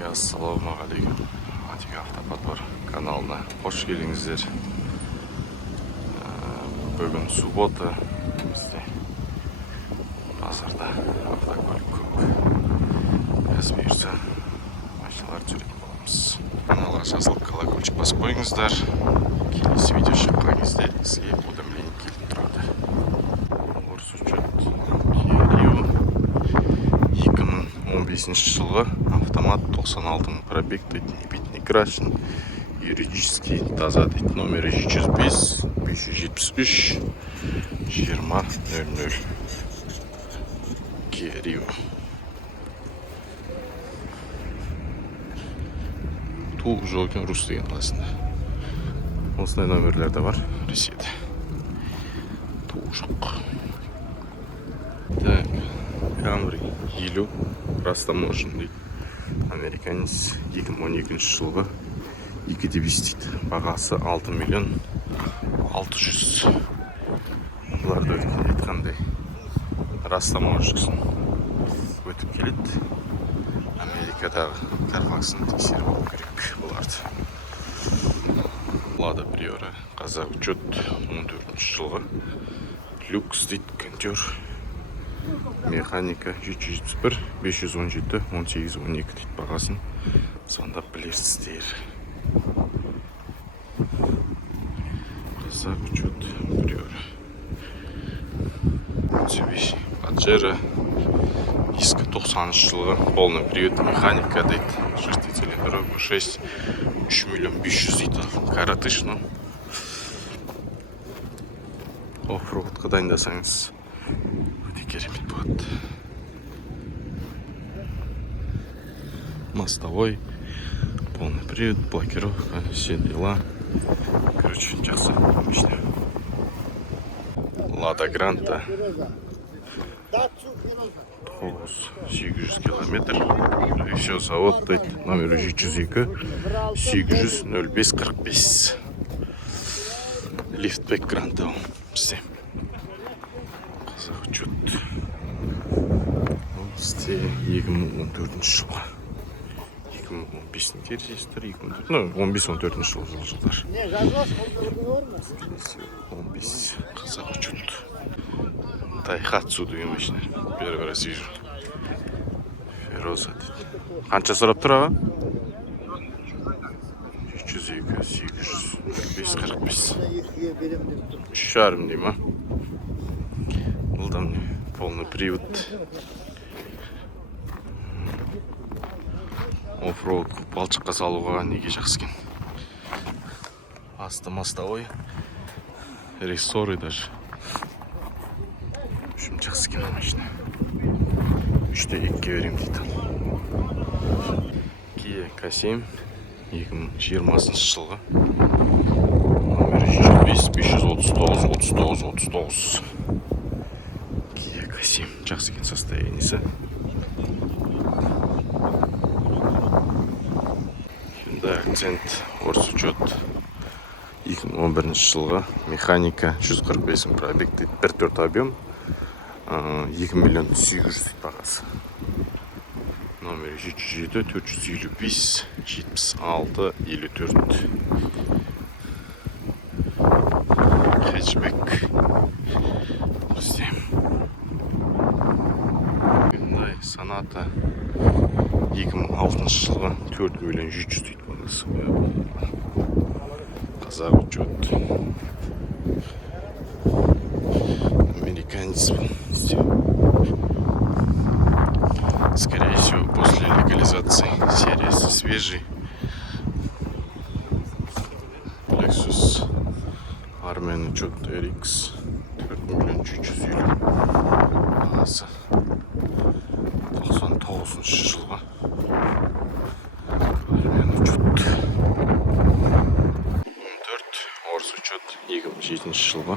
Бәріңізге ассалаумағалейкум. Атик автоподбор каналына қош келдіңіздер. Бүгін суббота. Бізде базарда автокөлік көп. Аз бұйырса машиналар жүретін боламыз. Каналға жазылып колокольчик басып қойыңыздар. Келесі видео шыққан кезде сізге уведомление келіп тұрады. Орыс учет Рио 2015 жылғы автомат 96 пробег дейді, не бит, не крашен, юридический таза дейді, номері 105 573 2000 Kia Rio. Туылып жолкен Рус деген қаласында. Осындай номерлер де бар Ресейде. Туылып жоқ. Так, Camry елу растаможен дейді. Американец 2012 жылғы 2,5 дейді. Бағасы 6 миллион 600. Бұларды өткенде айтқандай растаможен өтіп келеді. Америкадағы Карфаксын тексеріп алу керек бұларды. Лада Приора қазақ учет 14 жылғы люкс дейді, контер. Механика 771 517 18 12 дейді, бағасын сонда білерсіздер. Қазақ учет Приора. Mitsubishi Pajero иска 90 жылғы полный привод, механика дейді, 6 цилиндр, 6 3 миллион 500 дейді. Каратыш, но оффроудқа дайындасаңыз өте керемет болады. Мостовой, полный привод, блокировка, все дела. Короче, жақсы машина. Лада Гранта 800 километр. И все, завод дейді, номері 702 800 05 45. Лифтбек Гранта бізде. Қазақ учет. Бізде 2014 жылғы. 2015 терезесі тұр, 15-14 жылдар. 15 қазақ учет. Дайхатсу деген машина. Первый раз вижу. Фероза дейді. Қанша сұрап тұр аға? 302 800 05 45. 3,5 дей ма? Бұлда мне полный привод. Оффроуд балшыққа салуға неге жақсы екен. Асты мостовой, рессоры даже. Үшім жақсы екен машина. 3-2 берем дейді. Kia K7 2020 жылғы. Номері 105 539 39 39. Kia K7 жақсы екен состояниесі. Акцент орыс учет 2011 жылғы, механика 145 пробег дейді, 1.4 объем, 2 миллион 800 дейді бағасы. Номері 707 455 76 54. Хэтчбек бізде. Hyundai Sonata 2006 жылғы 4 миллион 700 дейді бағасы. Қазақ учет. Американец был. Скорее всего, после легализации серия свежий. Lexus Armen учет RX 4 миллион 300 бағасы. 99 жылғы. Орыс учет 2007 жылғы.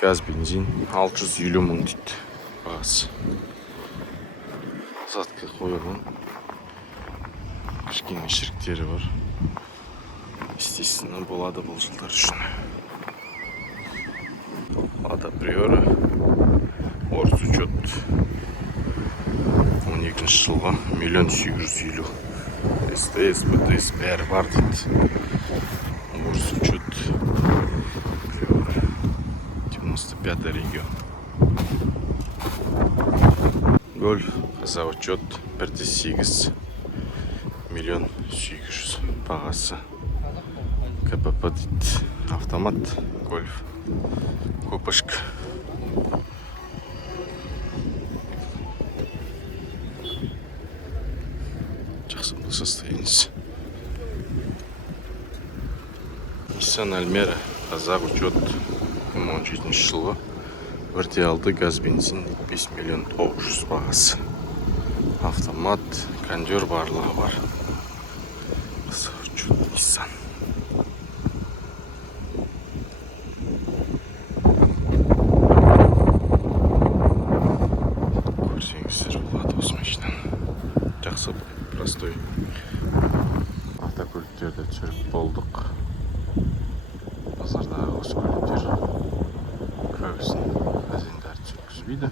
Газ бензин 650 мың дейді бағасы. Затқа қойылған. Кішкене шіріктері бар. Естественно, болады бұл жылдар үшін. Лада Приора. Орыс учет 12 жылғы 1 850 СТС, БТС бәрі бар дейді. Орыс учет. 95 регион. Гольф қаза учет 1,8 миллион 800 бағасы. КПП дейді. Автомат гольф. Купышка. Жақсы состояние. Nissan Almera қазақ учет 2017 жылғы 1,6 газ бензин 5 миллион 900 бағасы. Автомат, кондер барлығы бар. Қазақ учет Nissan. Көрсеңіздер болады осы машинаны. Жақсы, простой. Автокөліктерді түсіріп болдық. Базардағы осы көліктер көбісін бәзендерді сөткізбейді.